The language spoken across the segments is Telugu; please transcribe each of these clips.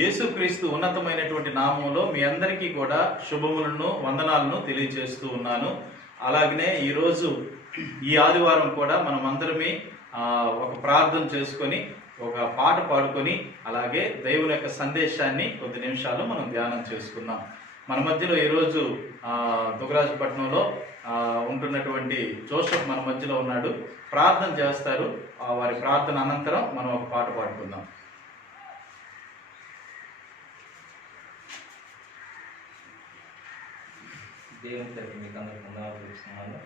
యేసుక్రీస్తు ఉన్నతమైనటువంటి నామములో మీ అందరికీ కూడా శుభములను వందనాలను తెలియజేస్తూ ఉన్నాను. అలాగనే ఈరోజు ఈ ఆదివారం కూడా మనం అందరమే ఒక ప్రార్థన చేసుకొని ఒక పాట పాడుకొని అలాగే దేవుని యొక్క సందేశాన్ని కొద్ది నిమిషాలు మనం ధ్యానం చేసుకుందాం. మన మధ్యలో ఈరోజు దుగరాజపట్నంలో ఉంటున్నటువంటి జోసెఫ్ మన మధ్యలో ఉన్నాడు. ప్రార్థన చేస్తారు. వారి ప్రార్థన అనంతరం మనం ఒక పాట పాడుకుందాం. దేవుని తరపు మీకు అందరికీ వందనాలు తెలుస్తున్నాను.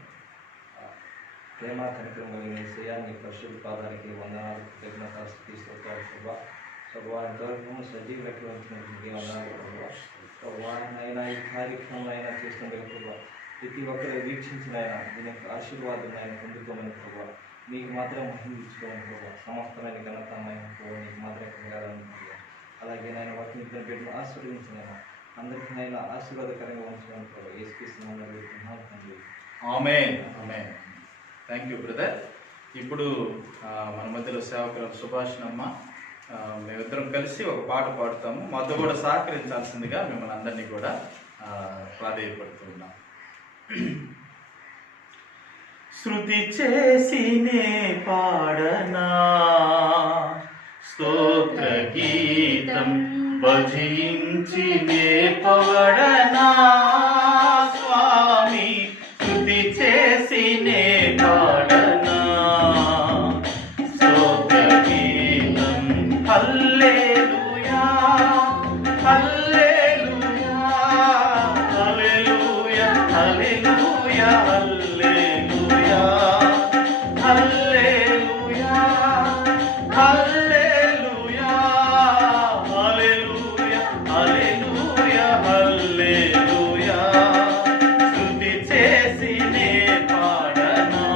ప్రేమ కనికరం కలిగిన యేసయ్యా, నీ పరిశుద్ధ పాదానికి వందనాలు, కృతజ్ఞతలు, స్తుతి స్తోత్రాలు ప్రభా. ప్రభా ఎంతవరకు సజీవ లెక్కలు ఉంచినటువంటి వందనాలు ప్రభా. ప్రభా అయినా ఈ కార్యక్రమం అయినా చేస్తుండే ప్రభా, ప్రతి ఒక్కరు వీక్షించిన ఆయన దీని యొక్క ఆశీర్వాదం ఆయన పొందుకోమని ప్రభా, నీకు మాత్రం మహిళించుకోమని ప్రభా, సమస్తమైన ఘనతమైన ప్రభావ నీకు మాత్రం కలగాలని ప్రభా. అలాగే నేను వాటిని బిడ్డను ఆశీర్వదించిన అందరికీ నేను ఆశీర్వాదకరంగా ఉంచమని ప్రభా యేసుక్రీస్తునామములో వేడుకుంటున్నాను తండ్రి. ఆమేన్. ఆమేన్. Thank you brother. ఇప్పుడు మన మధ్యలో సేవకులు సుభాషిణమ్మ, మేమిద్దరం కలిసి ఒక పాట పాడుతాము. మాతో కూడా సహకరించాల్సిందిగా మిమ్మల్ని అందరినీ కూడా ప్రాధేయపడుతున్నాం. శృతి చేసినే పాడనా స్తోత్ర గీతం, భజించినే పొగడనా స్వామి, శృతి చేసినే పాడనా స్తోత్ర గీతం. హల్లెలూయా హల్లెలూయా హల్లెలూయా హల్లెలూయా హల్లెలూయా హల్లెలూయా హల్లెలూయా హల్లెలూయా హల్లెలూయా హల్లెలూయా. స్తుతి చేసినే పాడనా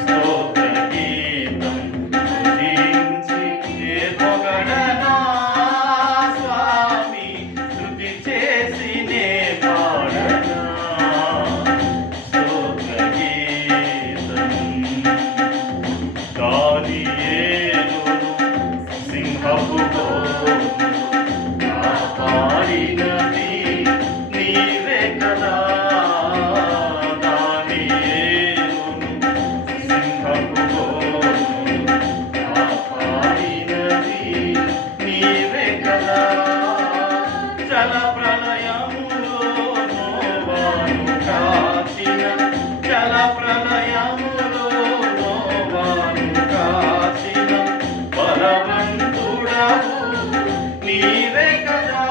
స్తోత్ర గీతం, భజించినే పొగడనా స్వామి, స్తుతి చేసినే పాడనా స్తోత్ర గీతం. దానియేలును సింహపు గోను కాపాడినది నీవే కదా. దానియేలును సింహపు గోను కాపాడినది నీవే కదా. జల ప్రళయములో నోవాను కాచిన, జల ప్రళయములో నోవాను కాచిన బలవంతుడవు నీవే కదా.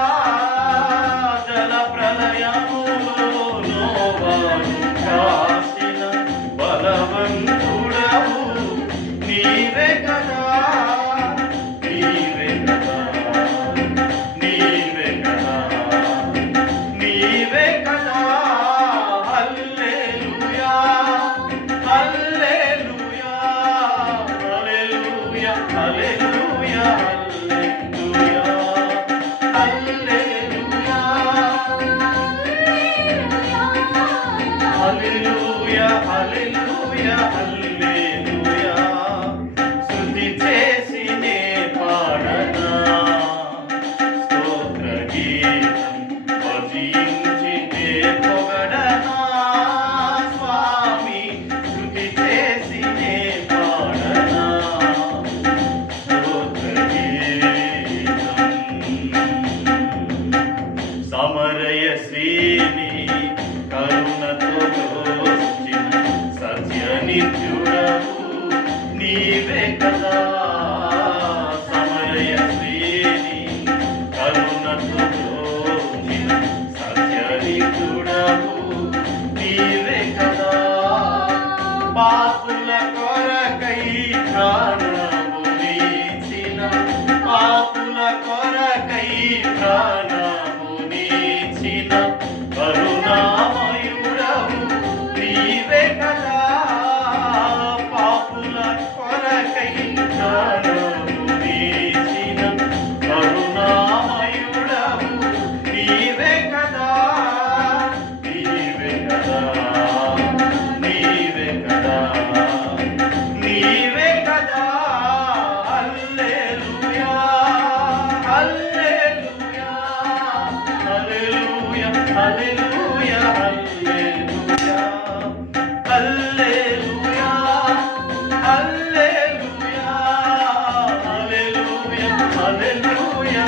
హల్లెలూయా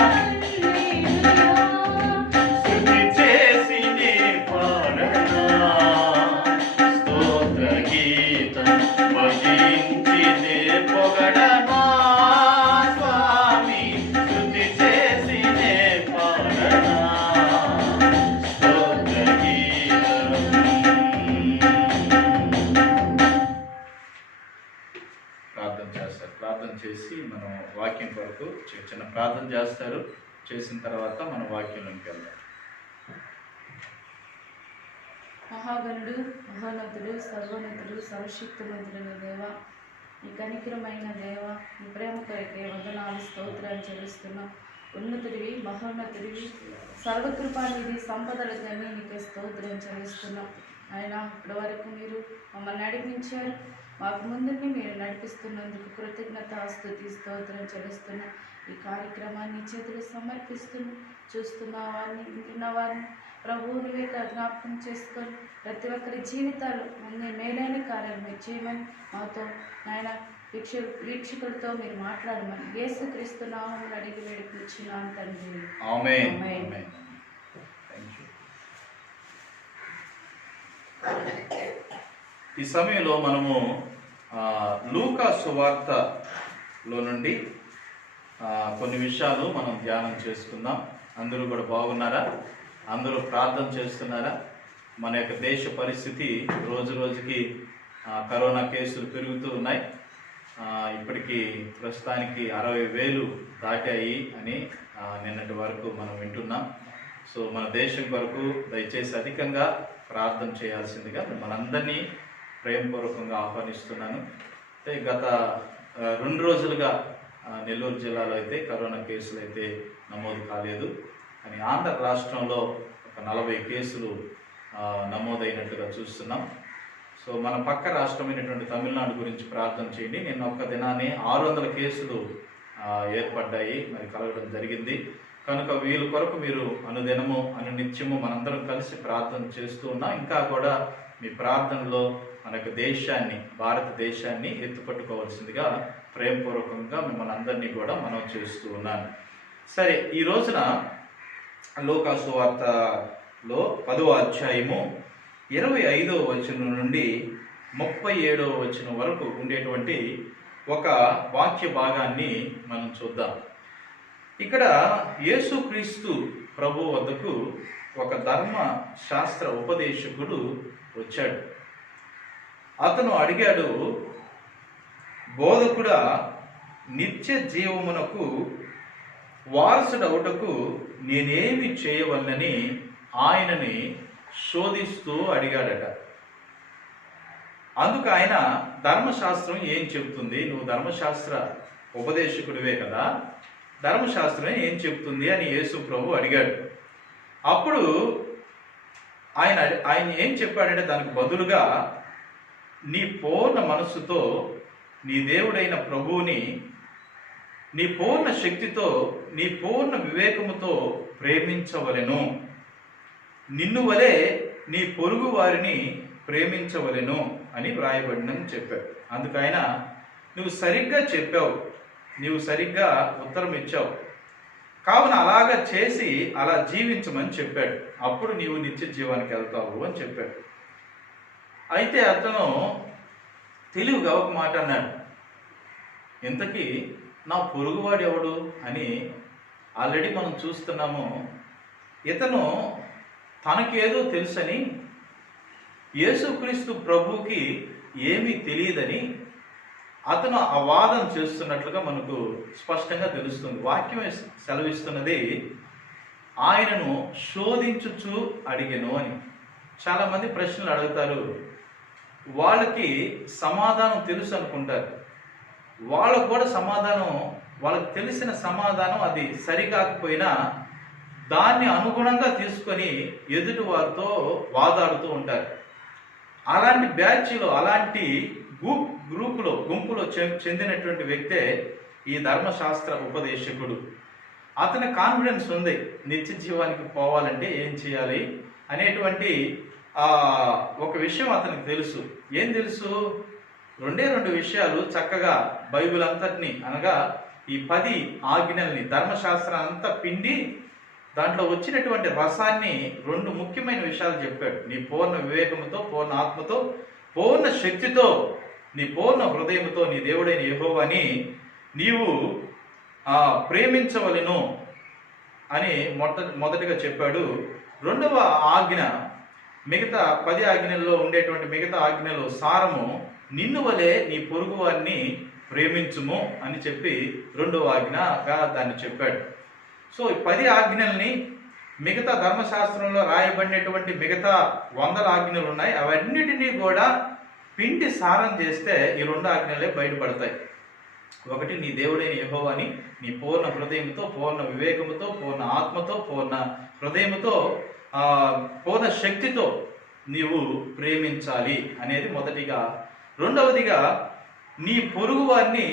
స్తుతి చేసి నీ పాడనా స్తోత్ర గీతం భజించి నీ పొగడనా స్వామి స్తుతి చేసి నీ పాడనా స్తోత్ర గీతం. ప్రార్థన చేస్తారు. ప్రార్థన చేసి మనం వాక్యం కొరకు చిన్న ప్రార్థన చేస్తారు. చేసిన తర్వాత మనం వాక్యంలోకి వెళ్దాం. మహాగణుడు, మహోన్నతుడు, సర్వోన్నతుడు, సర్వశక్తిమంతుడైన దేవ, ఈ కనికరమైన దేవ, ఈ ప్రేమ కొరకే వందనాలు స్తోత్రాలు చెల్లిస్తున్నాం. ఉన్నతుడివి, మహోన్నతుడివి, సర్వకృపానిధి, సంపదలకని నీకే స్తోత్రం చెల్లిస్తున్నాం. ఆయన ఇప్పటి వరకు మీరు మమ్మల్ని నడిపించారు. మాకు ముందుకి మీరు నడిపిస్తున్నందుకు కృతజ్ఞత స్తుతి స్తోత్రం చెల్లిస్తున్నాం. ఈ కార్యక్రమాన్ని చేతులు సమర్పిస్తున్నాం. చూస్తున్న వారిని, వింటున్న వారిని ప్రభువు నీవే జ్ఞాపకం చేసుకొని ప్రతి ఒక్కరి జీవితాలు ముందే మేలైన కార్యాలు మీరు చేయమని మాతో నాయన వీక్షకులతో మీరు మాట్లాడమని యేసుక్రీస్తు నామములో అడిగి వేడుకొచ్చున్నాను తండ్రి. ఆమేన్. ఆమేన్. ఆమేన్. థాంక్యూ. ఈ సమయంలో మనము లూకా సువార్తలో నుండి కొన్ని విషయాలు మనం ధ్యానం చేసుకుందాం. అందరూ కూడా బాగున్నారా? అందరూ ప్రార్థన చేస్తున్నారా? మన యొక్క దేశ పరిస్థితి రోజు రోజుకి కరోనా కేసులు పెరుగుతూ ఉన్నాయి. ఇప్పటికీ ప్రస్తుతానికి 60,000 దాటాయి అని నిన్నటి వరకు మనం వింటున్నాం. సో మన దేశం కొరకు దయచేసి అధికంగా ప్రార్థన చేయాల్సిందిగా మనందరినీ ప్రేమపూర్వకంగా ఆహ్వానిస్తున్నాను. గత 2 రోజులుగా నెల్లూరు జిల్లాలో అయితే కరోనా కేసులు అయితే నమోదు కాలేదు. కానీ ఆంధ్ర రాష్ట్రంలో ఒక 40 కేసులు నమోదైనట్టుగా చూస్తున్నాం. సో మన పక్క రాష్ట్రమైనటువంటి తమిళనాడు గురించి ప్రార్థన చేయండి. నిన్న ఒక్క దినాన్ని 600 కేసులు ఏర్పడ్డాయి, మరి కలగడం జరిగింది. కనుక వీళ్ళ కొరకు మీరు అనుదినము అనునిత్యము మనందరం కలిసి ప్రార్థన చేస్తూ ఉన్నాం. ఇంకా కూడా మీ ప్రార్థనలో మనకు దేశాన్ని, భారతదేశాన్ని ఎత్తుపట్టుకోవాల్సిందిగా ప్రేమపూర్వకంగా మిమ్మల్ని అందరినీ కూడా మనం చేస్తూ ఉన్నాను. సరే, ఈ రోజున లూకా సువార్తలో 10వ అధ్యాయము 25వ వచనం నుండి 37వ వచనం వరకు ఉండేటువంటి ఒక వాక్య భాగాన్ని మనం చూద్దాం. ఇక్కడ యేసుక్రీస్తు ప్రభు వద్దకు ఒక ధర్మ శాస్త్ర ఉపదేశకుడు వచ్చాడు. అతను అడిగాడు, బోధకుడా, నిత్య జీవమునకు వారసుడవుటకు నేనేమి చేయవలనని ఆయనని శోధిస్తూ అడిగాడట. అందుకు ఆయన, ధర్మశాస్త్రం ఏం చెబుతుంది? నువ్వు ధర్మశాస్త్ర ఉపదేశకుడివే కదా, ధర్మశాస్త్రం ఏం చెబుతుంది అని యేసు ప్రభు అడిగాడు. అప్పుడు ఆయన ఏం చెప్పాడంటే, దానికి బదులుగా నీ పూర్ణ మనస్సుతో నీ దేవుడైన ప్రభువుని నీ పూర్ణ శక్తితో నీ పూర్ణ వివేకముతో ప్రేమించవలెను, నిన్ను వలె నీ పొరుగు వారిని ప్రేమించవలెను అని వ్రాయబడినని చెప్పాడు. అందుకు ఆయన, నువ్వు సరిగ్గా చెప్పావు, నీవు సరిగ్గా ఉత్తరం ఇచ్చావు, కావున అలాగా చేసి అలా జీవించమని చెప్పాడు. అప్పుడు నీవు నిత్య జీవానికి వెళ్తావు అని చెప్పాడు. అయితే అతను తెలివిగా ఒక మాట అన్నాడు, ఇంతకీ నా పొరుగువాడు ఎవడు అని. ఆల్రెడీ మనం చూస్తున్నాము, ఇతను తనకేదో తెలుసని, యేసుక్రీస్తు ప్రభువుకి ఏమీ తెలియదని అతను ఆ వాదన చేస్తున్నట్లుగా మనకు స్పష్టంగా తెలుస్తుంది. వాక్యం సెలవిస్తున్నది, ఆయనను శోధించుచు అడిగెను అని. చాలామంది ప్రశ్నలు అడుగుతారు, వాళ్ళకి సమాధానం తెలుసు అనుకుంటారు. వాళ్ళకు కూడా సమాధానం, వాళ్ళకి తెలిసిన సమాధానం అది సరికాకపోయినా దాన్ని అనుగుణంగా తీసుకొని ఎదుటి వారితో వాదాడుతూ ఉంటారు. అలాంటి బ్యాచ్లో, అలాంటి గుంపులో చెందినటువంటి వ్యక్తే ఈ ధర్మశాస్త్ర ఉపదేశకుడు. అతని కాన్ఫిడెన్స్ ఉంది, నిత్య జీవానికి పోవాలంటే ఏం చేయాలి అనేటువంటి ఒక విషయం అతనికి తెలుసు. ఏం తెలుసు? 2 విషయాలు చక్కగా బైబిల్ అంతటిని, అనగా ఈ 10 ఆజ్ఞల్ని ధర్మశాస్త్రాన్ని అంతా పిండి దాంట్లో వచ్చినటువంటి రసాన్ని 2 ముఖ్యమైన విషయాలు చెప్పాడు. నీ పూర్ణ వివేకముతో, పూర్ణ ఆత్మతో, పూర్ణ శక్తితో, నీ పూర్ణ హృదయంతో నీ దేవుడైన యెహోవాని నీవు ప్రేమించవలెను అని మొదటిగా చెప్పాడు. రెండవ ఆజ్ఞ, మిగతా 10 ఆజ్ఞల్లో ఉండేటువంటి మిగతా ఆజ్ఞలో సారము, నిన్ను వలె నీ పొరుగు వారిని ప్రేమించుము అని చెప్పి రెండవ ఆజ్ఞగా దాన్ని చెప్పాడు. సో ఈ 10 ఆజ్ఞల్ని మిగతా ధర్మశాస్త్రంలో రాయబడినటువంటి మిగతా 100 ఆజ్ఞలు ఉన్నాయి, అవన్నిటినీ కూడా పిండి సారం చేస్తే ఈ 2 ఆజ్ఞలే బయటపడతాయి. ఒకటి, నీ దేవుడైన యెహోవాని నీ పూర్ణ హృదయంతో, పూర్ణ వివేకముతో, పూర్ణ ఆత్మతో, పూర్ణ హృదయముతో, పూర్ణ శక్తితో నీవు ప్రేమించాలి అనేది మొదటిగా. రెండవదిగా, నీ పొరుగు వారిని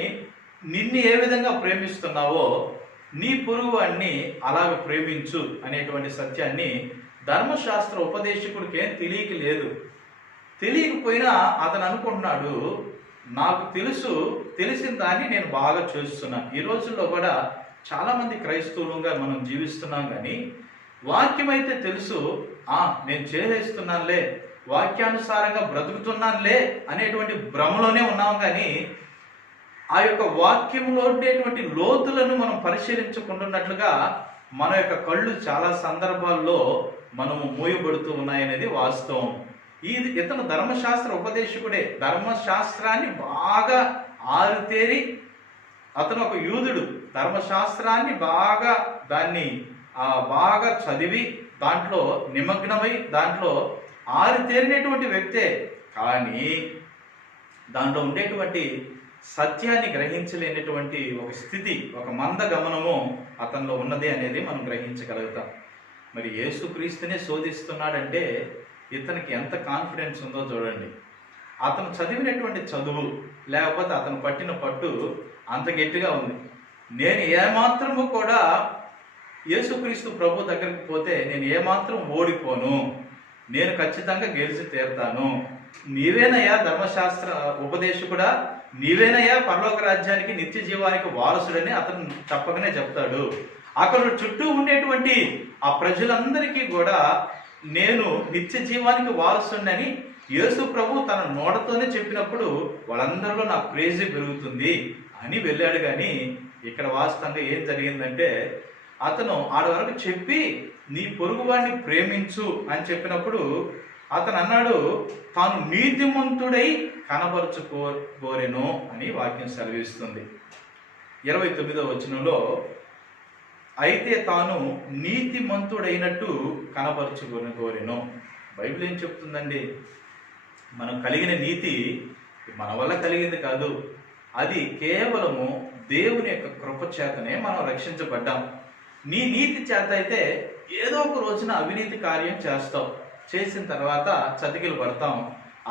నిన్ను ఏ విధంగా ప్రేమిస్తున్నావో నీ పొరుగు వాడిని అలాగ ప్రేమించు అనేటువంటి సత్యాన్ని ధర్మశాస్త్ర ఉపదేశకుడికి ఏం తెలియలేదు. తెలియకపోయినా అతను అనుకుంటున్నాడు, నాకు తెలిసిన దాన్ని నేను బాగా చేస్తున్నాను. ఈ రోజుల్లో కూడా చాలామంది క్రైస్తవులుగా మనం జీవిస్తున్నాం, కానీ వాక్యం అయితే తెలుసు, నేను చేసేస్తున్నానులే, వాక్యానుసారంగా బ్రతుకుతున్నానులే అనేటువంటి భ్రమలోనే ఉన్నాం. కానీ ఆ యొక్క వాక్యంలో ఉండేటువంటి లోతులను మనం పరిశీలించుకుంటున్నట్లుగా మన యొక్క కళ్ళు చాలా సందర్భాల్లో మనము మూయబడుతూ ఉన్నాయనేది వాస్తవం. ఇతను ధర్మశాస్త్ర ఉపదేశకుడే, ధర్మశాస్త్రాన్ని బాగా ఆరుతేరి, అతను ఒక యూదుడు, ధర్మశాస్త్రాన్ని దాన్ని బాగా చదివి దాంట్లో నిమగ్నమై దాంట్లో ఆరుతేరినటువంటి వ్యక్తే. కానీ దాంట్లో ఉండేటువంటి సత్యాన్ని గ్రహించలేనటువంటి ఒక స్థితి, ఒక మందగమనము అతనిలో ఉన్నది అనేది మనం గ్రహించగలుగుతాం. మరి యేసుక్రీస్తునే శోధిస్తున్నాడంటే ఇతనికి ఎంత కాన్ఫిడెన్స్ ఉందో చూడండి. అతను చదివినటువంటి చదువు లేకపోతే అతను పట్టిన పట్టు అంత గట్టిగా ఉంది. నేను ఏమాత్రము కూడా యేసుక్రీస్తు ప్రభు దగ్గరికి పోతే నేను ఏమాత్రం ఓడిపోను, నేను ఖచ్చితంగా గెలిచి తీరుతాను, నీవేనయ్యా ధర్మశాస్త్ర ఉపదేశకుడా, నీవేనయ్యా పరలోక రాజ్యానికి నిత్య జీవానికి వారసుడని అతను చెప్పగానే చెప్తాడు. అక్కడ చుట్టూ ఉండేటువంటి ఆ ప్రజలందరికీ కూడా నేను నిత్య జీవానికి వారసుడని యేసు ప్రభు తన నోటతోనే చెప్పినప్పుడు వాళ్ళందరిలో నాకు క్రేజీ పెరుగుతుంది అని వెళ్ళాడు. కానీ ఇక్కడ వాస్తవంగా ఏం జరిగిందంటే, అతను ఆడ వరకు చెప్పి నీ పొరుగువాడిని ప్రేమించు అని చెప్పినప్పుడు అతను అన్నాడు, తాను నీతిమంతుడై కనబరుచుకోరెను అని వాక్యం సెలవిస్తుంది. 29వ వచనంలో, అయితే తాను నీతిమంతుడైనట్టు కనబరుచుకోరెను. బైబిల్ ఏం చెప్తుందండి? మనం కలిగిన నీతి మన వల్ల కలిగింది కాదు, అది కేవలము దేవుని యొక్క కృప చేతనే మనం రక్షించబడ్డాం. నీ నీతి చేత అయితే ఏదో ఒక రోజున అవినీతి కార్యం చేస్తాం, చేసిన తర్వాత చతికిలు పడతాం,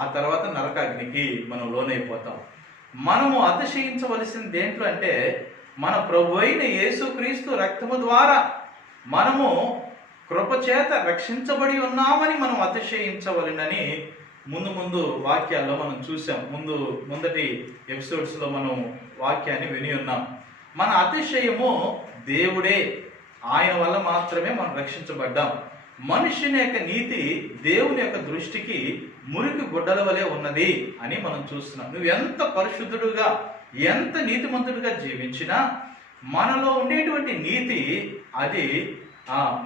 ఆ తర్వాత నరకాగ్నికి మనం లోనైపోతాం. మనము అతిశయించవలసింది దేంట్లో అంటే, మన ప్రభు అయిన యేసుక్రీస్తు రక్తము ద్వారా మనము కృపచేత రక్షించబడి ఉన్నామని మనం అతిశయించవలెనని ముందు వాక్యాల్లో మనం చూసాం. ముందటి ఎపిసోడ్స్లో మనం వాక్యాన్ని విని ఉన్నాం. మన అతిశయము దేవుడే, ఆయన వల్ల మాత్రమే మనం రక్షించబడ్డాం. మనుషుని యొక్క నీతి దేవుని యొక్క దృష్టికి మురికి గుడ్డల వలె ఉన్నది అని మనం చూస్తున్నాం. నువ్వు ఎంత పరిశుద్ధుడుగా, ఎంత నీతిమంతుడిగా జీవించినా మనలో ఉండేటువంటి నీతి అది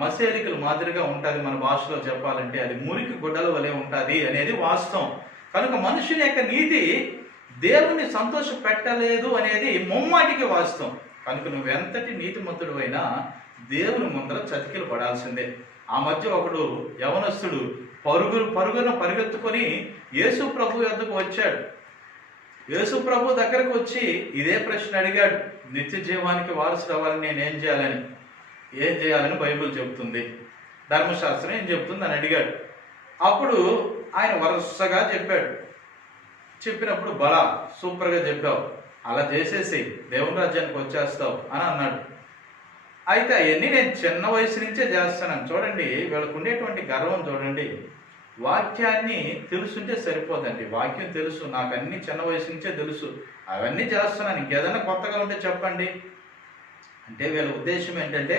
మసేలికల మాదిరిగా ఉంటుంది. మన భాషలో చెప్పాలంటే అది మురికి గుడ్డల వలె ఉంటుంది అనేది వాస్తవం. కనుక మనుషుని యొక్క నీతి దేవుని సంతోష పెట్టలేదు అనేది ముమ్మాటికి వాస్తవం. కనుక నువ్వు ఎంతటి నీతిమంతుడు అయినా దేవుని ముందర చతికిలు పడాల్సిందే. ఆ మధ్య ఒకడు యవనస్తుడు పరుగున పరిగెత్తుకొని యేసు ప్రభు వద్దకు వచ్చాడు. యేసు ప్రభు దగ్గరకు వచ్చి ఇదే ప్రశ్న అడిగాడు, నిత్య జీవానికి వారసుడు అవ్వాలని నేను ఏం చేయాలని బైబిల్ చెబుతుంది, ధర్మశాస్త్రం ఏం చెప్తుంది అని అడిగాడు. అప్పుడు ఆయన వరుసగా చెప్పాడు. చెప్పినప్పుడు బలా సూపర్గా చెప్పావు, అలా చేసేసి దేవుని రాజ్యానికి వచ్చేస్తావు అని అన్నాడు. అయితే అవన్నీ నేను చిన్న వయసు నుంచే చేస్తున్నాను. చూడండి వీళ్ళకు ఉండేటువంటి గర్వం చూడండి. వాక్యాన్ని తెలుసుంటే సరిపోదండి. వాక్యం తెలుసు, నాకు అన్ని చిన్న వయసు నుంచే తెలుసు, అవన్నీ చేస్తున్నాను, ఇంకేదైనా కొత్తగా ఉంటే చెప్పండి అంటే వీళ్ళ ఉద్దేశం ఏంటంటే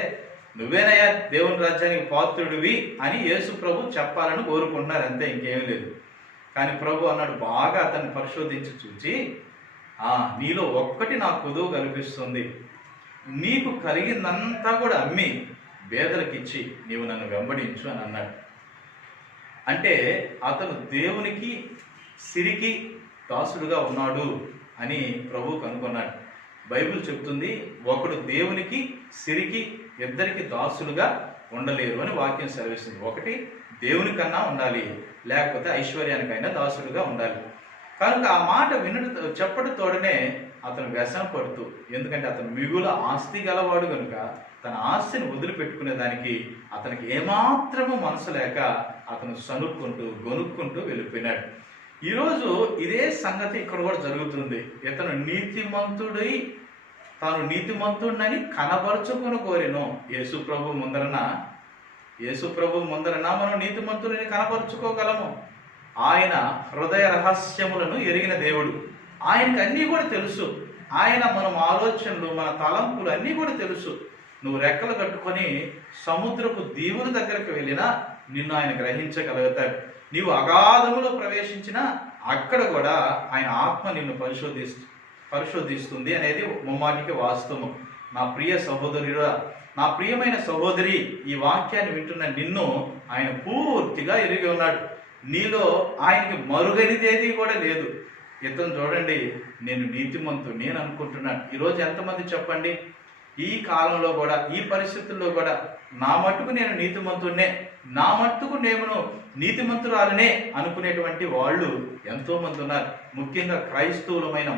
నువ్వేనయ్యా దేవుని రాజ్యానికి పాత్రుడివి అని యేసు ప్రభు చెప్పాలని కోరుకుంటున్నారు, అంతే, ఇంకేమీ లేదు. కానీ ప్రభు అన్నాడు, బాగా అతన్ని పరిశోధించి చూచి, నీలో ఒక్కటి నాకు కొదువు కనిపిస్తుంది, నీకు కలిగిందంతా కూడా అమ్మి పేదలకిచ్చి నీవు నన్ను వెంబడించు అని అన్నాడు. అంటే అతను దేవునికి సిరికి దాసుడుగా ఉన్నాడు అని ప్రభు కనుగొన్నాడు. బైబిల్ చెప్తుంది, ఒకడు దేవునికి సిరికి ఇద్దరికి దాసులుగా ఉండలేరు అని వాక్యం సెలవిస్తుంది. ఒకటి దేవునికన్నా ఉండాలి, లేకపోతే ఐశ్వర్యానికైనా దాసుడుగా ఉండాలి. కనుక ఆ మాట చెప్పడం తోడనే అతను వ్యసన పడుతూ, ఎందుకంటే అతను మిగుల ఆస్తి గలవాడు కనుక తన ఆస్తిని వదిలిపెట్టుకునే దానికి అతనికి ఏమాత్రము మనసు లేక అతను సనుక్కుంటూ గొనుక్కుంటూ వెళ్ళిపోయినాడు. ఈరోజు ఇదే సంగతి ఇక్కడ కూడా జరుగుతుంది. ఇతను నీతిమంతుడై తాను నీతిమంతుడని కనబరుచుకుని కోరెను. యేసు ప్రభు ముందరన మనం నీతిమంతుడిని కనబరుచుకోగలము. ఆయన హృదయ రహస్యములను ఎరిగిన దేవుడు, ఆయనకు అన్నీ కూడా తెలుసు. ఆయన మనం ఆలోచనలు, మన తలంపులు అన్నీ కూడా తెలుసు. నువ్వు రెక్కలు కట్టుకొని సముద్రపు దీవుల దగ్గరకు వెళ్ళినా నిన్ను ఆయన గ్రహించగలుగుతాడు. నీవు అగాధములో ప్రవేశించినా అక్కడ కూడా ఆయన ఆత్మ నిన్ను పరిశోధిస్తుంది అనేది ముమ్మాటికి వాస్తవం. నా ప్రియ సహోదరుడా, నా ప్రియమైన సహోదరి, ఈ వాక్యాన్ని వింటున్న నిన్ను ఆయన పూర్తిగా ఎరిగి ఉన్నాడు. నీలో ఆయనకి మరుగైనదేది కూడా లేదు. ఇతను చూడండి, నేను నీతిమంతుడు నేను అనుకుంటున్నాను. ఈరోజు ఎంతమంది చెప్పండి, ఈ కాలంలో కూడా, ఈ పరిస్థితుల్లో కూడా నా మట్టుకు నేను నీతిమంతుడినే, నా మట్టుకు నేను నీతిమంతురాలనే అనుకునేటువంటి వాళ్ళు ఎంతోమంది ఉన్నారు. ముఖ్యంగా క్రైస్తవులమైన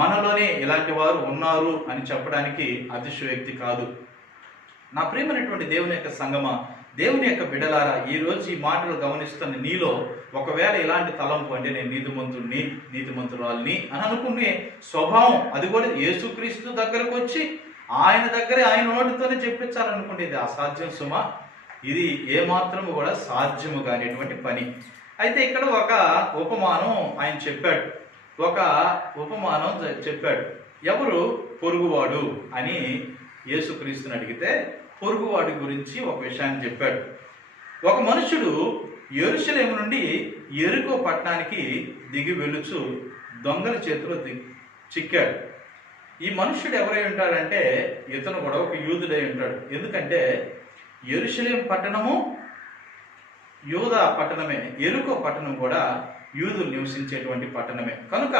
మనలోనే ఇలాంటి వారు ఉన్నారు అని చెప్పడానికి అతిశయోక్తి కాదు. నా ప్రియమైనటువంటి దేవుని యొక్క సంగమా, దేవుని యొక్క బిడ్డలారా, ఈరోజు ఈ మాటలు గమనిస్తున్న నీలో ఒకవేళ ఇలాంటి తలంపు, అంటే నేను నీతిమంతుడిని నీతిమంతురాలిని అని అనుకునే స్వభావం, అది కూడా యేసుక్రీస్తు దగ్గరకు వచ్చి ఆయన దగ్గరే ఆయన నోటితోనే చెప్పించాలనుకుంటే ఇది అసాధ్యం సుమా. ఇది ఏమాత్రము కూడా సాధ్యము కానిటువంటి పని. అయితే ఇక్కడ ఒక ఉపమానం ఆయన చెప్పాడు. ఎవరు పొరుగువాడు అని యేసుక్రీస్తుని అడిగితే పొరుగువాడి గురించి ఒక విషయాన్ని చెప్పాడు. ఒక మనుషుడు యెరూషలేము నుండి యెరికో పట్టణానికి దిగి వెళ్ళుచు దొంగల చేతిలో చిక్కాడు. ఈ మనుష్యుడు ఎవరై ఉంటాడంటే ఇతను కూడా ఒక యూదుడై ఉంటాడు. ఎందుకంటే యెరూషలేము పట్టణము యూదా పట్టణమే, యెరికో పట్టణం కూడా యూదులు నివసించేటువంటి పట్టణమే. కనుక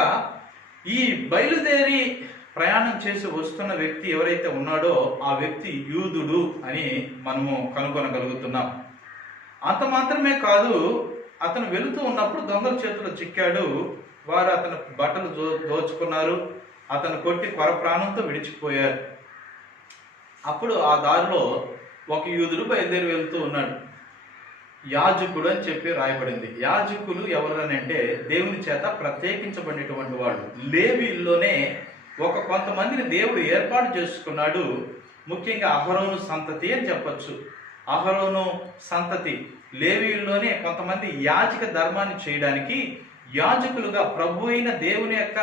ఈ బయలుదేరి ప్రయాణం చేసి వస్తున్న వ్యక్తి ఎవరైతే ఉన్నాడో ఆ వ్యక్తి యూదుడు అని మనము కనుగొనగలుగుతున్నాం. అంత మాత్రమే కాదు, అతను వెళుతూ ఉన్నప్పుడు దొంగల చేతిలో చిక్కాడు. వారు అతను బట్టలు దోచుకున్నారు, అతను కొట్టి కొర ప్రాణంతో విడిచిపోయారు. అప్పుడు ఆ దారిలో ఒక యూదుడు బయలుదేరి వెళ్తూ ఉన్నాడు. యాజకుడు అని చెప్పి రాయబడింది. యాజకులు ఎవరనంటే దేవుని చేత ప్రత్యేకించబడినటువంటి వాళ్ళు. లేవీల్లోనే కొంతమందిని దేవుడు ఏర్పాటు చేసుకున్నాడు. ముఖ్యంగా అహరోను సంతతి అని చెప్పచ్చు. అహరోను సంతతి లేవీల్లోనే కొంతమంది యాజక ధర్మాన్ని చేయడానికి, యాజకులుగా ప్రభు అయిన దేవుని యొక్క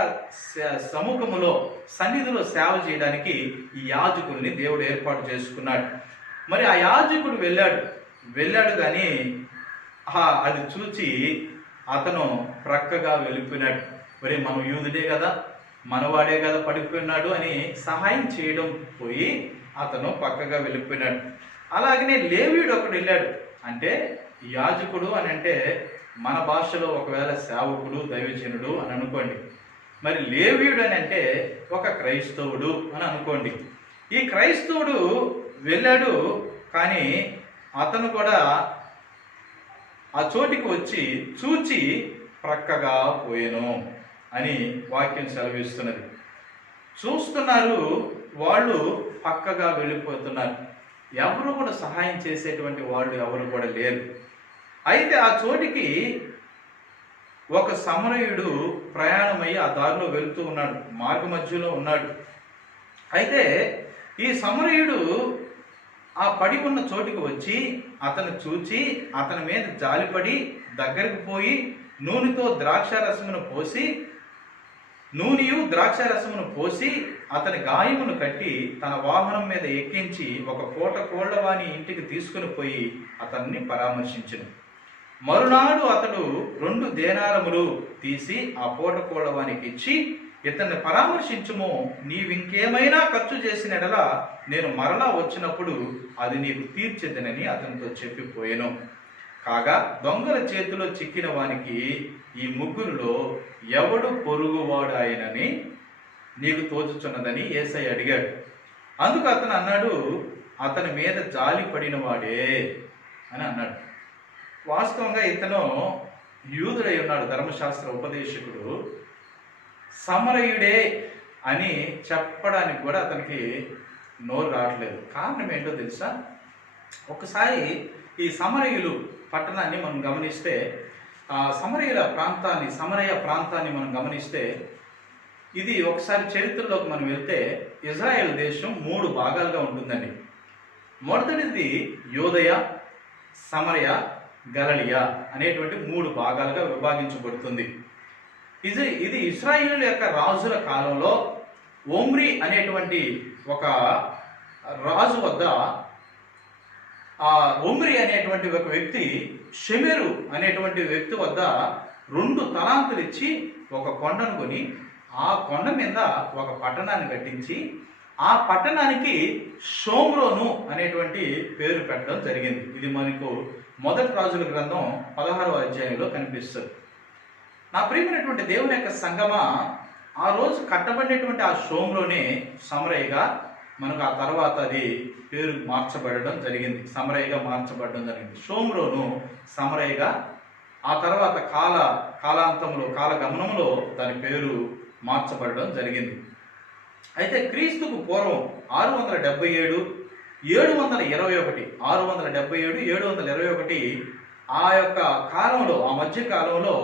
సముఖములో సన్నిధిలో సేవ చేయడానికి ఈ యాజకుల్ని దేవుడు ఏర్పాటు చేసుకున్నాడు. మరి ఆ యాజకుడు వెళ్ళాడు కానీ అది చూచి అతను ప్రక్కగా వెళ్ళిపోయినాడు. మరి మనం యూదుడే కదా, మనవాడే కదా పడిపోయినాడు అని సహాయం చేయడం పోయి అతను పక్కగా వెళ్ళిపోయినాడు. అలాగనే లేవీయుడు ఒకడు వెళ్ళాడు. అంటే యాజకుడు అని అంటే మన భాషలో ఒకవేళ సేవకుడు, దైవజనుడు అని అనుకోండి. మరి లేవీయుడు అని అంటే ఒక క్రైస్తవుడు అని అనుకోండి. ఈ క్రైస్తవుడు వెళ్ళాడు కానీ అతను కూడా ఆ చోటికి వచ్చి చూచి ప్రక్కగా పోయేను అని వాక్యం సెలవిస్తున్నది. చూస్తున్నారు, వాళ్ళు పక్కగా వెళ్ళిపోతున్నారు. ఎవరు కూడా సహాయం చేసేటువంటి వాళ్ళు ఎవరు కూడా లేరు. అయితే ఆ చోటికి ఒక సమరయుడు ప్రయాణమయ్యి ఆ దారిలో వెళుతూ ఉన్నాడు, మార్గ మధ్యలో ఉన్నాడు. అయితే ఈ సమరయుడు ఆ పడి ఉన్న చోటికి వచ్చి అతను చూచి అతని మీద జాలిపడి దగ్గరికి పోయి నూనెతో ద్రాక్ష రసమును పోసి నూనెయు ద్రాక్షారసమును పోసి అతని గాయమును కట్టి తన వాహనం మీద ఎక్కించి ఒక పూట కోళ్లవాని ఇంటికి తీసుకుని పోయి అతన్ని పరామర్శించును. మరునాడు అతడు 2 దేనారములు తీసి ఆ పూట కోళ్లవానికి ఇచ్చి, ఇతన్ని పరామర్శించుము, నీవింకేమైనా ఖర్చు చేసిన ఎడల నేను మరలా వచ్చినప్పుడు అది నీకు తీర్చెదనని అతనితో చెప్పిపోయాను. కాగా దొంగల చేతిలో చిక్కిన వానికి ఈ ముగ్గురులో ఎవడు పొరుగువాడాయనని నీకు తోచుచున్నదని యేసయ్య అడిగాడు. అందుకు అతను అన్నాడు, అతని మీద జాలి పడిన వాడే అని అన్నాడు. వాస్తవంగా ఇతను యూదుడై ఉన్నాడు, ధర్మశాస్త్ర ఉపదేశకుడు. సమరయుడే అని చెప్పడానికి కూడా అతనికి నోరు రావట్లేదు. కారణం ఏంటో తెలుసా? ఒకసారి ఈ సమరయులు పట్టణాన్ని మనం గమనిస్తే, సమరయ ప్రాంతాన్ని మనం గమనిస్తే, ఇది ఒకసారి చరిత్రలోకి మనం వెళ్తే ఇజ్రాయెల్ దేశం 3 భాగాలుగా ఉంటుందండి. మొదటిది యోదయ, సమరయ, గలిలయ అనేటువంటి 3 భాగాలుగా విభాగించబడుతుంది. ఇది ఇశ్రాయేలు యొక్క రాజుల కాలంలో ఒమ్రీ అనేటువంటి ఒక రాజు వద్ద ఒమ్రీ అనేటువంటి ఒక వ్యక్తి షెమెరు అనేటువంటి వ్యక్తి వద్ద 2 తలాంతులు ఇచ్చి ఒక కొండను కొని ఆ కొండ మీద ఒక పట్టణాన్ని కట్టించి ఆ పట్టణానికి షోమ్రోను అనేటువంటి పేరు పెట్టడం జరిగింది. ఇది మనకు మొదటి రాజుల గ్రంథం 16వ అధ్యాయంలో కనిపిస్తుంది. నా ప్రియమైనటువంటి దేవుని యొక్క సంగమా, ఆ రోజు కట్టబడినటువంటి ఆ షోమ్రోనే సమరయగా మనకు ఆ తర్వాత అది పేరు మార్చబడడం జరిగింది. సమరయగా మార్చబడడం జరిగింది. షోమ్రోను సమరయగా, ఆ తర్వాత కాలగమనంలో దాని పేరు మార్చబడడం జరిగింది. అయితే క్రీస్తుకు పూర్వం 677, 721 ఆ యొక్క కాలంలో, ఆ మధ్య కాలంలో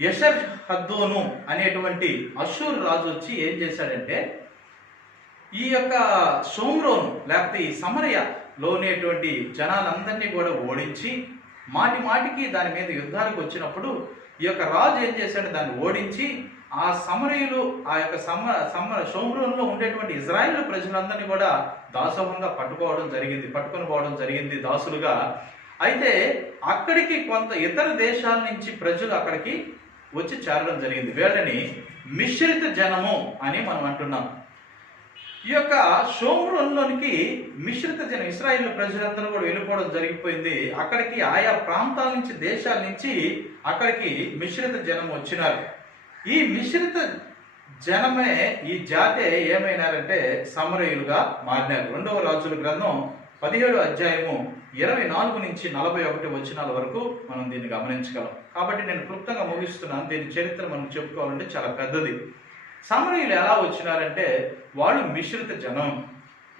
యెషర్హద్దోను అనేటువంటి అషూరు రాజు వచ్చి ఏం చేశాడంటే, ఈ యొక్క షోమ్రోను లేకపోతే ఈ సమరయలో ఉండేటువంటి జనాలందరినీ కూడా ఓడించి మాటికి దాని మీద యుద్ధాలకు వచ్చినప్పుడు ఈ యొక్క రాజు ఏం చేశాడు, దాన్ని ఓడించి ఆ సమరయులు ఆ యొక్క షోమ్రోన్లో ఉండేటువంటి ఇజ్రాయేలు ప్రజలందరినీ కూడా దాసోహంగా పట్టుకొని పోవడం జరిగింది దాసులుగా. అయితే అక్కడికి కొంత ఇతర దేశాల నుంచి ప్రజలు అక్కడికి వచ్చి చేరడం జరిగింది. వీళ్ళని మిశ్రిత జనము అని మనం అంటున్నాం. ఈ యొక్క షోమ్రోన్లోనికి మిశ్రిత జనం, ఇశ్రాయేలు ప్రజలందరూ కూడా వెళ్ళిపోవడం జరిగిపోయింది. అక్కడికి ఆయా ప్రాంతాల నుంచి, దేశాల నుంచి అక్కడికి మిశ్రిత జనం వచ్చినారు. ఈ మిశ్రిత జనమే, ఈ జాతే ఏమైనారంటే సమరయులుగా మారినారు. 2వ రాజుల గ్రంథం 17వ అధ్యాయము 24 నుంచి 41 వచనాల వరకు మనం దీన్ని గమనించగలం. కాబట్టి నేను క్లుప్తంగా ముగిస్తున్నాను. దీని చరిత్ర మనం చెప్పుకోవాలంటే చాలా పెద్దది. సమరయులు ఎలా వచ్చినారంటే, వాళ్ళు మిశ్రిత జనం,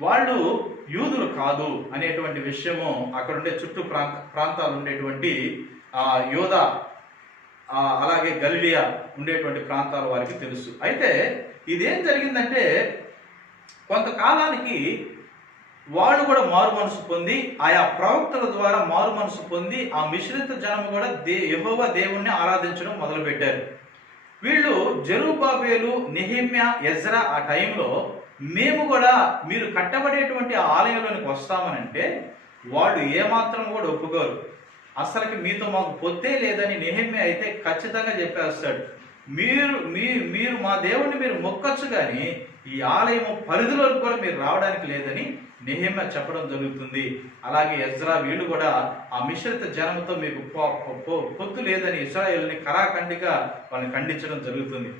వాళ్ళు యూదులు కాదు అనేటువంటి విషయము అక్కడ ఉండే చుట్టూ ప్రాంతాలు ఉండేటువంటి యోధా అలాగే గలిలియా ఉండేటువంటి ప్రాంతాల వారికి తెలుసు. అయితే ఇదేం జరిగిందంటే, కొంతకాలానికి వాళ్ళు కూడా మారు మనసు పొంది, ఆయా ప్రవక్తల ద్వారా మారు మనసు పొంది ఆ మిశ్రిత జనము కూడా యెహోవా దేవుణ్ణి ఆరాధించడం మొదలుపెట్టారు. వీళ్ళు జెరుబ్బాబెలు, నెహెమ్యా, ఎజ్రా ఆ టైంలో మేము కూడా మీరు కట్టబడేటువంటి ఆలయంలోనికి వస్తామనంటే వాళ్ళు ఏమాత్రం కూడా ఒప్పుకోరు. అసలుకి మీతో మాకు పొత్తే లేదని నెహెమ్యా అయితే ఖచ్చితంగా చెప్పేస్తాడు. మీరు మా దేవుణ్ణి మీరు మొక్కచ్చు, కానీ ఈ ఆలయము పరిధిలోకి కూడా మీరు రావడానికి లేదని నెహెమ్యా చెప్పడం జరుగుతుంది. అలాగే ఎజ్రా వీళ్ళు కూడా ఆ మిశ్రిత జనంతో మీకు పొత్తు లేదని ఇశ్రాయేలుని కరాఖండిగా వాళ్ళని ఖండించడం జరుగుతుంది.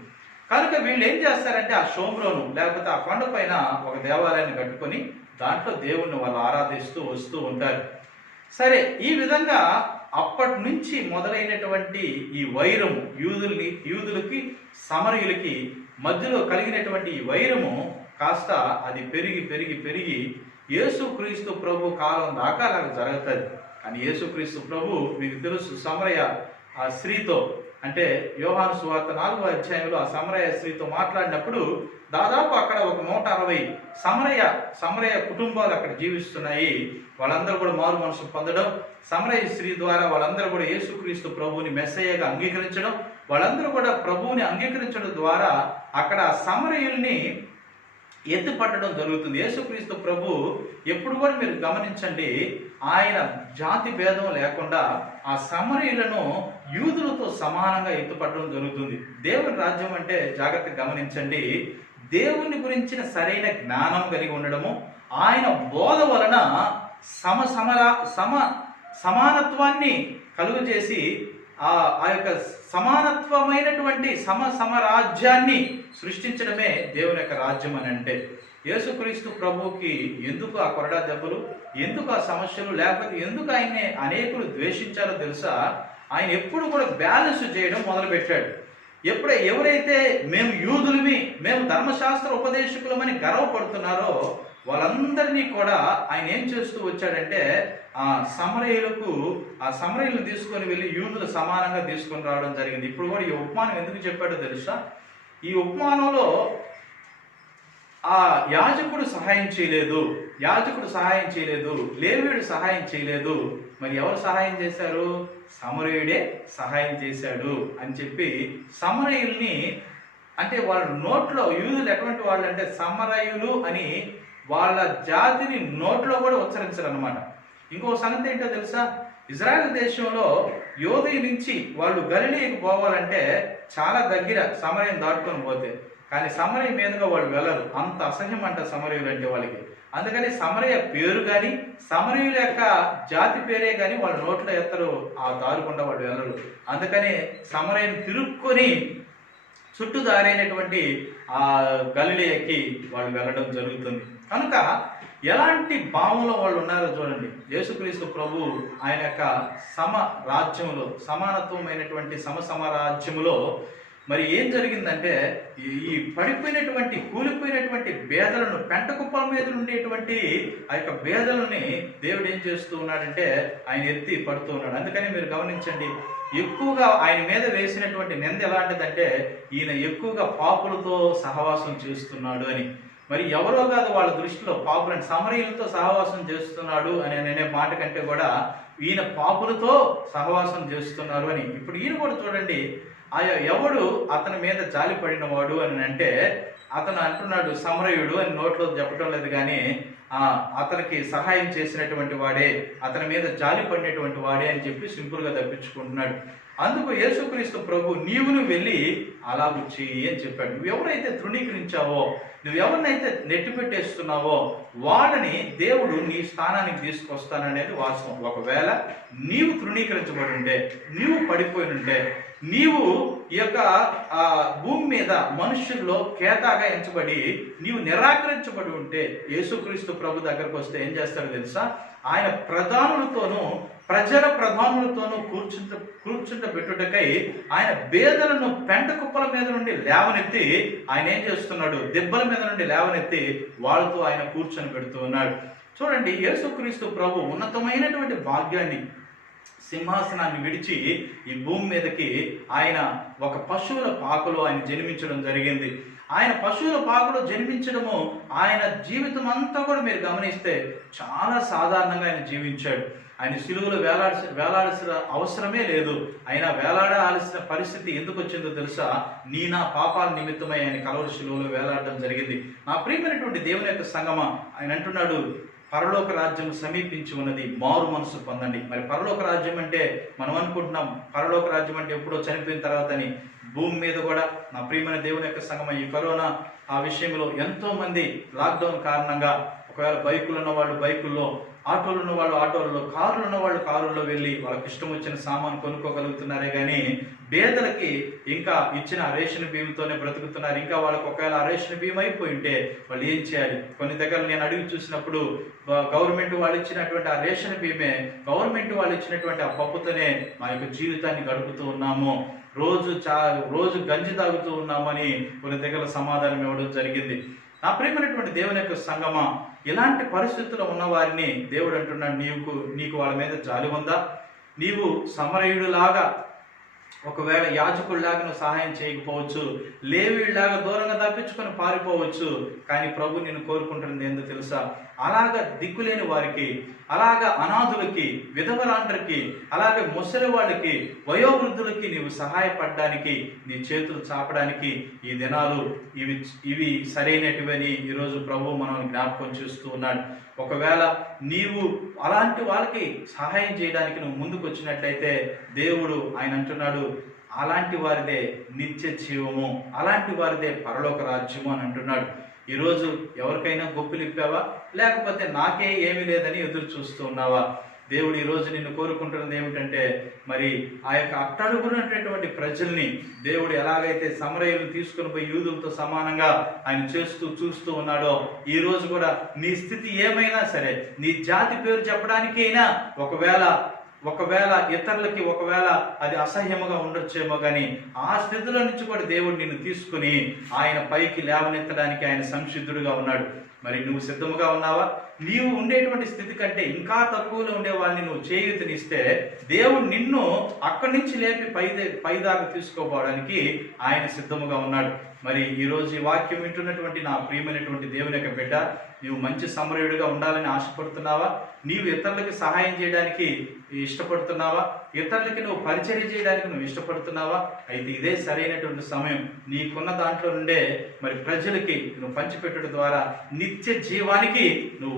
కనుక వీళ్ళు ఏం చేస్తారంటే, ఆ షోమ్రోను లేకపోతే ఆ కొండ పైన ఒక దేవాలయాన్ని కట్టుకొని దాంట్లో దేవుణ్ణి వాళ్ళు ఆరాధిస్తూ వస్తూ ఉంటారు. సరే, ఈ విధంగా అప్పటి నుంచి మొదలైనటువంటి ఈ వైరము, యూదులకి సమరయులకి మధ్యలో కలిగినటువంటి ఈ వైరము కాస్త అది పెరిగి యేసుక్రీస్తు ప్రభు కాలం దాకా అలా జరుగుతుంది. కానీ యేసుక్రీస్తు ప్రభు మీకు తెలుసు, సమరయ ఆ స్త్రీతో, అంటే యోహాను సువార్త 4వ అధ్యాయంలో ఆ సమరయ స్త్రీతో మాట్లాడినప్పుడు దాదాపు అక్కడ ఒక 160 సమరయ కుటుంబాలు అక్కడ జీవిస్తున్నాయి. వాళ్ళందరూ కూడా మారు మనసు పొందడం, సమరయ స్త్రీ ద్వారా వాళ్ళందరూ కూడా యేసుక్రీస్తు ప్రభువుని మెస్సయ్యగా అంగీకరించడం, వాళ్ళందరూ కూడా ప్రభువుని అంగీకరించడం ద్వారా అక్కడ సమరయుల్ని ఎత్తుపట్టడం జరుగుతుంది. యేసుక్రీస్తు ప్రభు ఎప్పుడు కూడా మీరు గమనించండి, ఆయన జాతి భేదం లేకుండా ఆ సమరయులను యూదులతో సమానంగా ఎత్తుపట్టడం జరుగుతుంది. దేవుని రాజ్యం అంటే జాగ్రత్తగా గమనించండి, దేవుని గురించిన సరైన జ్ఞానం కలిగి ఉండడము, ఆయన బోధ వలన సమానత్వాన్ని కలుగజేసి ఆ యొక్క సమానత్వమైనటువంటి సమరాజ్యాన్ని సృష్టించడమే దేవుని యొక్క రాజ్యం అని అంటే. యేసుక్రీస్తు ప్రభువుకి ఎందుకు ఆ కొరడా దెబ్బలు, ఎందుకు ఆ సమస్యలు, లేకపోతే ఎందుకు ఆయన్ని అనేకులు ద్వేషించారో తెలుసా? ఆయన ఎప్పుడు కూడా బ్యాలెన్స్ చేయడం మొదలుపెట్టాడు. ఎవరైతే మేము యూదులమి, మేము ధర్మశాస్త్ర ఉపదేశకులమని గర్వపడుతున్నారో వాళ్ళందరినీ కూడా ఆయన ఏం చేస్తూ వచ్చాడంటే, ఆ సమరయులను తీసుకొని వెళ్ళి యూదులు సమానంగా తీసుకొని రావడం జరిగింది. ఇప్పుడు కూడా ఈ ఉపమానం ఎందుకు చెప్పాడో తెలుసా? ఈ ఉపమానంలో ఆ యాజకుడు సహాయం చేయలేదు, లేవీయుడు సహాయం చేయలేదు, మరి ఎవరు సహాయం చేశారు? సమరయుడే సహాయం చేశాడు అని చెప్పి సమరయుల్ని, అంటే వాళ్ళ నోట్లో, యూదులు ఎటువంటి వాళ్ళు అంటే సమరయులు అని వాళ్ళ జాతిని నోట్లో కూడా ఉచ్చరించరు అనమాట. ఇంకో సంగతి ఏంటో తెలుసా? ఇజ్రాయెల్ దేశంలో యోధి నుంచి వాళ్ళు గలిలీకి పోవాలంటే చాలా దగ్గర, సమరయం దాటుకొని పోతే. కానీ సమరయ మీదుగా వాళ్ళు వెళ్ళరు, అంత అసహ్యం అంట సమరయులు అంటే వాళ్ళకి. అందుకని సమరయ పేరు కానీ సమరయుల యొక్క జాతి పేరే కానీ వాళ్ళ నోట్లో ఎత్తరు, ఆ దారుకుండా వాళ్ళు వెళ్ళరు. అందుకని సమరయం తిరుక్కొని చుట్టుదారైనటువంటి ఆ గలిలయకి వాళ్ళు వెళ్ళడం జరుగుతుంది. కనుక ఎలాంటి భావంలో వాళ్ళు ఉన్నారో చూడండి. యేసుక్రీస్తు ప్రభు ఆయన యొక్క రాజ్యములో, సమానత్వమైనటువంటి సమరాజ్యములో మరి ఏం జరిగిందంటే, ఈ పడిపోయినటువంటి కూలిపోయినటువంటి బేదలను, పెంట కుప్పల మీద ఉండేటువంటి ఆ యొక్క బేదలని దేవుడు ఏం చేస్తూ ఉన్నాడంటే ఆయన ఎత్తి పడుతూ ఉన్నాడు. అందుకని మీరు గమనించండి, ఎక్కువగా ఆయన మీద వేసినటువంటి నింద ఎలాంటిదంటే, ఈయన ఎక్కువగా పాపులతో సహవాసం చేస్తున్నాడు అని. మరి ఎవరో కాదు వాళ్ళ దృష్టిలో పాపులని, సమరయులతో సహవాసం చేస్తున్నాడు అని అనే మాట కంటే కూడా ఈయన పాపులతో సహవాసం చేస్తున్నారు అని. ఇప్పుడు ఈయన కూడా చూడండి, ఎవడు అతని మీద జాలి పడినవాడు అని అంటే అతను అంటున్నాడు సమరయుడు అని నోట్లో చెప్పడం లేదు, కానీ అతనికి సహాయం చేసినటువంటి వాడే, అతని మీద జాలి పడినటువంటి వాడే అని చెప్పి సింపుల్గా తప్పించుకుంటున్నాడు. అందుకు యేసుక్రీస్తు ప్రభు నీవును వెళ్ళి అలాగూ చెయ్యి అని చెప్పాడు. నువ్వు ఎవరైతే తృణీకరించావో, నువ్వు ఎవరినైతే నెట్టి పెట్టేస్తున్నావో వాళ్ళని దేవుడు నీ స్థానానికి తీసుకొస్తాననేది వాస్తవం. ఒకవేళ నీవు తృణీకరించబడి ఉంటే, నీవు పడిపోయి ఉంటే, నీవు ఈ యొక్క భూమి మీద మనుషుల్లో కేతాగా ఎంచబడి నీవు నిరాకరించబడి ఉంటే, యేసుక్రీస్తు ప్రభు దగ్గరకు వస్తే ఏం చేస్తాడో తెలుసా? ఆయన ప్రజల ప్రధానులతోనూ కూర్చుంటబెట్టుటకై ఆయన బేదలను పెంట కుప్పల మీద నుండి లేవనెత్తి ఆయన ఏం చేస్తున్నాడు? దెబ్బల మీద నుండి లేవనెత్తి వాళ్ళతో ఆయన కూర్చొని పెడుతూ ఉన్నాడు. చూడండి, యేసుక్రీస్తు ప్రభు ఉన్నతమైనటువంటి భాగ్యాన్ని, సింహాసనాన్ని విడిచి ఈ భూమి మీదకి ఆయన ఒక పశువుల పాకలో ఆయన జన్మించడం జరిగింది. ఆయన పశువుల పాకలో జన్మించడము, ఆయన జీవితం అంతా కూడా మీరు గమనిస్తే చాలా సాధారణంగా ఆయన జీవించాడు. ఆయన సిలువలో వేలాడాల్సిన అవసరమే లేదు. ఆయన వేలాడాల్సిన పరిస్థితి ఎందుకు వచ్చిందో తెలుసా? నా పాపాల నిమిత్తమై ఆయన కలవరి సిలువలో వేలాడడం జరిగింది. నా ప్రియమైనటువంటి దేవుని యొక్క సంగమా, ఆయన అంటున్నాడు, పరలోక రాజ్యం సమీపించి ఉన్నది, మారు మనసు పొందండి. మరి పరలోక రాజ్యం అంటే మనం అనుకుంటున్నాం పరలోక రాజ్యం అంటే ఎప్పుడో చనిపోయిన తర్వాత అని. భూమి మీద కూడా నా ప్రియమైన దేవుని యొక్క సంగమ, ఈ కరోనా ఆ విషయంలో ఎంతో మంది లాక్డౌన్ కారణంగా ఒకవేళ బైకులు ఉన్న వాళ్ళు బైకుల్లో, ఆటోలు ఉన్న వాళ్ళు ఆటోల్లో, కారులు ఉన్న వాళ్ళు కారుల్లో వెళ్ళి వాళ్ళకి ఇష్టం వచ్చిన సామాను కొనుక్కోగలుగుతున్నారే కానీ పేదలకి ఇంకా ఇచ్చిన రేషన్ బియ్యంతోనే బ్రతుకుతున్నారు. ఇంకా వాళ్ళకి ఒకవేళ ఆ రేషన్ బియ్యం అయిపోయి ఉంటే వాళ్ళు ఏం చేయాలి? కొన్ని దగ్గర నేను అడిగి చూసినప్పుడు గవర్నమెంట్ వాళ్ళు ఇచ్చినటువంటి ఆ రేషన్ బియ్యమే, గవర్నమెంట్ వాళ్ళు ఇచ్చినటువంటి ఆ పప్పుతోనే మా యొక్క జీవితాన్ని గడుపుతూ ఉన్నాము, రోజు గంజి తాగుతూ ఉన్నామని కొన్ని దగ్గర సమాధానం ఇవ్వడం జరిగింది. నా ప్రియమైనటువంటి దేవుని యొక్క సంగమా, ఇలాంటి పరిస్థితుల్లో ఉన్న వారిని దేవుడు అంటున్నాడు, నీకు వాళ్ళ మీద జాలి ఉందా? నీవు సమరయుడులాగా ఒకవేళ యాజకుడిలాగా నువ్వు సహాయం చేయకపోవచ్చు, లేవీయుడిలాగా దూరంగా తప్పించుకొని పారిపోవచ్చు. కానీ ప్రభు నిన్ను కోరుకుంటున్నది ఏందో తెలుసా? అలాగా దిక్కులేని వారికి, అలాగా అనాథులకి, విధవరాండ్రకి, అలాగే ముసలి వాళ్ళకి, వయోవృద్ధులకి నీవు సహాయపడడానికి, నీ చేతులు చాపడానికి ఈ దినాలు ఇవి సరైనటివని ఈరోజు ప్రభు మనల్ని జ్ఞాపకం చేస్తూ ఉన్నాడు. ఒకవేళ నీవు అలాంటి వాళ్ళకి సహాయం చేయడానికి నువ్వు ముందుకు వచ్చినట్లయితే దేవుడు ఆయన అంటున్నాడు, అలాంటి వారిదే నిత్య జీవము, అలాంటి వారిదే పరలోక రాజ్యము అని అంటున్నాడు. ఈరోజు ఎవరికైనా గొప్పలిప్పావా, లేకపోతే నాకే ఏమీ లేదని ఎదురు చూస్తూ ఉన్నావా? దేవుడు ఈరోజు నిన్ను కోరుకుంటున్నది ఏమిటంటే, మరి ఆ యొక్క అట్టడుగునటువంటి ప్రజల్ని దేవుడు ఎలాగైతే సమరయులను తీసుకుని పోయి యూదులతో సమానంగా ఆయన చూస్తూ ఉన్నాడో, ఈ రోజు కూడా నీ స్థితి ఏమైనా సరే, నీ జాతి పేరు చెప్పడానికి అయినా ఒకవేళ ఇతరులకి ఒకవేళ అది అసహ్యముగా ఉండొచ్చేమో కానీ, ఆ స్థితిలో నుంచి కూడా దేవుడు నిన్ను తీసుకుని ఆయన పైకి లేవనెత్తడానికి ఆయన సంసిద్ధుడుగా ఉన్నాడు. మరి నువ్వు సిద్ధముగా ఉన్నావా? నీవు ఉండేటువంటి స్థితి కంటే ఇంకా తక్కువలో ఉండే వాళ్ళని నువ్వు చేయూతనిస్తే దేవుడు నిన్ను అక్కడి నుంచి లేపి పైదాకా తీసుకోపోవడానికి ఆయన సిద్ధముగా ఉన్నాడు. మరి ఈరోజు ఈ వాక్యం వింటున్నటువంటి నా ప్రియమైనటువంటి దేవుని యొక్క బిడ్డ, నీవు మంచి సమరయుడిగా ఉండాలని ఆశపడుతున్నావా? నీవు ఇతరులకి సహాయం చేయడానికి ఇష్టపడుతున్నావా? ఇతరులకి నువ్వు పరిచర్య చేయడానికి నువ్వు ఇష్టపడుతున్నావా? అయితే ఇదే సరైనటువంటి సమయం. నీకున్న దాంట్లో నుండే మరి ప్రజలకి నువ్వు పంచిపెట్టడం ద్వారా నిత్య జీవానికి నువ్వు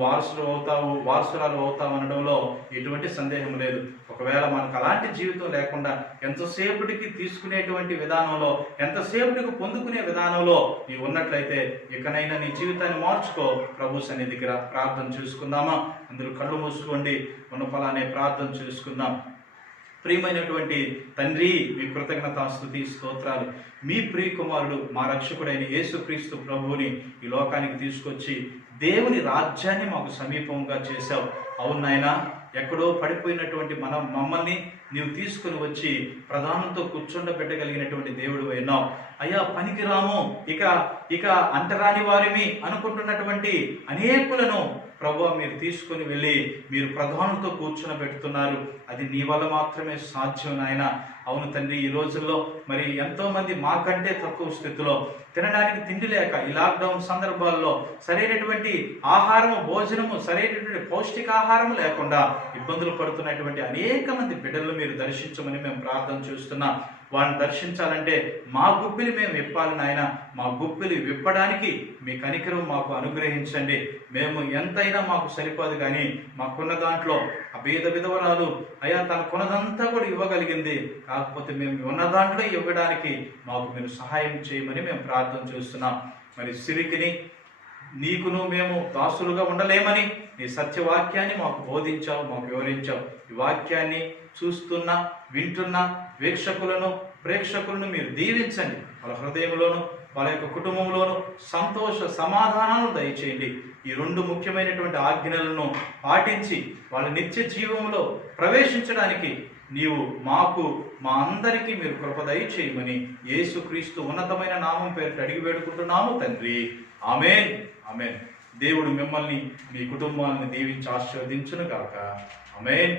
వారసురాలు అవుతావు అనడంలో ఎటువంటి సందేహం లేదు. ఒకవేళ మనకు అలాంటి జీవితం లేకుండా ఎంతసేపటికి తీసుకునేటువంటి విధానంలో, ఎంతసేపటికి పొందుకునే విధానంలో నీవు ఉన్నట్లయితే ఇకనైనా నీ జీవితాన్ని మార్చుకో. ప్రభు సన్నిధికి ప్రార్థన చేసుకుందామా? అందరూ కళ్ళు మూసుకోండి, ఉన్న ఫలానే ప్రార్థన చేసుకుందాం. ప్రియమైనటువంటి తండ్రి, మీ కృతజ్ఞతాస్తుతి స్తోత్రాలు. మీ ప్రియ కుమారుడు మా రక్షకుడైన యేసుక్రీస్తు ప్రభువుని ఈ లోకానికి తీసుకొచ్చి దేవుని రాజ్యాన్ని మాకు సమీపంగా చేశావు. అవును నాయనా, ఎక్కడో పడిపోయినటువంటి మమ్మల్ని నీవు తీసుకుని వచ్చి ప్రధానంతో కూర్చుండబెట్టగలిగినటువంటి దేవుడు అయినావు. అయ్యా, పనికిరాము, ఇక అంటరాని వారిని అనుకుంటున్నటువంటి అనేకులను ప్రభువా మీరు తీసుకుని వెళ్ళి మీరు ప్రధానంతో కూర్చునబెడుతున్నారు. అది నీ వల్ల మాత్రమే సాధ్యం నాయన. అవును తండ్రి, ఈ రోజుల్లో మరి ఎంతో మంది మాకంటే తక్కువ స్థితిలో తినడానికి తిండి లేక, ఈ లాక్డౌన్ సందర్భాల్లో సరైనటువంటి ఆహారము, భోజనము, సరైనటువంటి పౌష్టికాహారము లేకుండా ఇబ్బందులు పడుతున్నటువంటి అనేక మంది బిడ్డలను మీరు దర్శించమని మేము ప్రార్థన చేస్తున్నాం. వారిని దర్శించాలంటే మా గుప్పిలి మేము విప్పాలి నాయన. మా గుప్పిలి విప్పడానికి మీ కనికరం మాకు అనుగ్రహించండి. మేము ఎంతైనా మాకు సరిపోదు, కానీ మాకున్న దాంట్లో ఆ బీద విధవరాలు అయ్యా తనకున్నదంతా కూడా ఇవ్వగలిగింది. కాకపోతే మేము ఉన్న దాంట్లో ఇవ్వడానికి మాకు మీరు సహాయం చేయమని మేము ప్రార్థన చేస్తున్నాం. మరి సిరికిని నీకును మేము దాసులుగా ఉండలేమని నీ సత్యవాక్యాన్ని మాకు బోధించావు, మాకు వివరించావు. ఈ వాక్యాన్ని చూస్తున్న, వింటున్న ప్రేక్షకులను మీరు దీవించండి. వాళ్ళ హృదయంలోను, వాళ్ళ యొక్క కుటుంబంలోను సంతోష సమాధానాలను దయచేయండి. ఈ రెండు ముఖ్యమైనటువంటి ఆజ్ఞలను పాటించి వాళ్ళ నిత్య జీవంలో ప్రవేశించడానికి నీవు మాకు, మా అందరికీ మీరు కృప దయచేయమని యేసుక్రీస్తు ఉన్నతమైన నామం పేరిట అడిగి వేడుకుంటున్నాము తండ్రి. ఆమేన్, ఆమేన్. దేవుడు మిమ్మల్ని, మీ కుటుంబాలను దీవించి ఆశీర్వదించును గాక. ఆమేన్.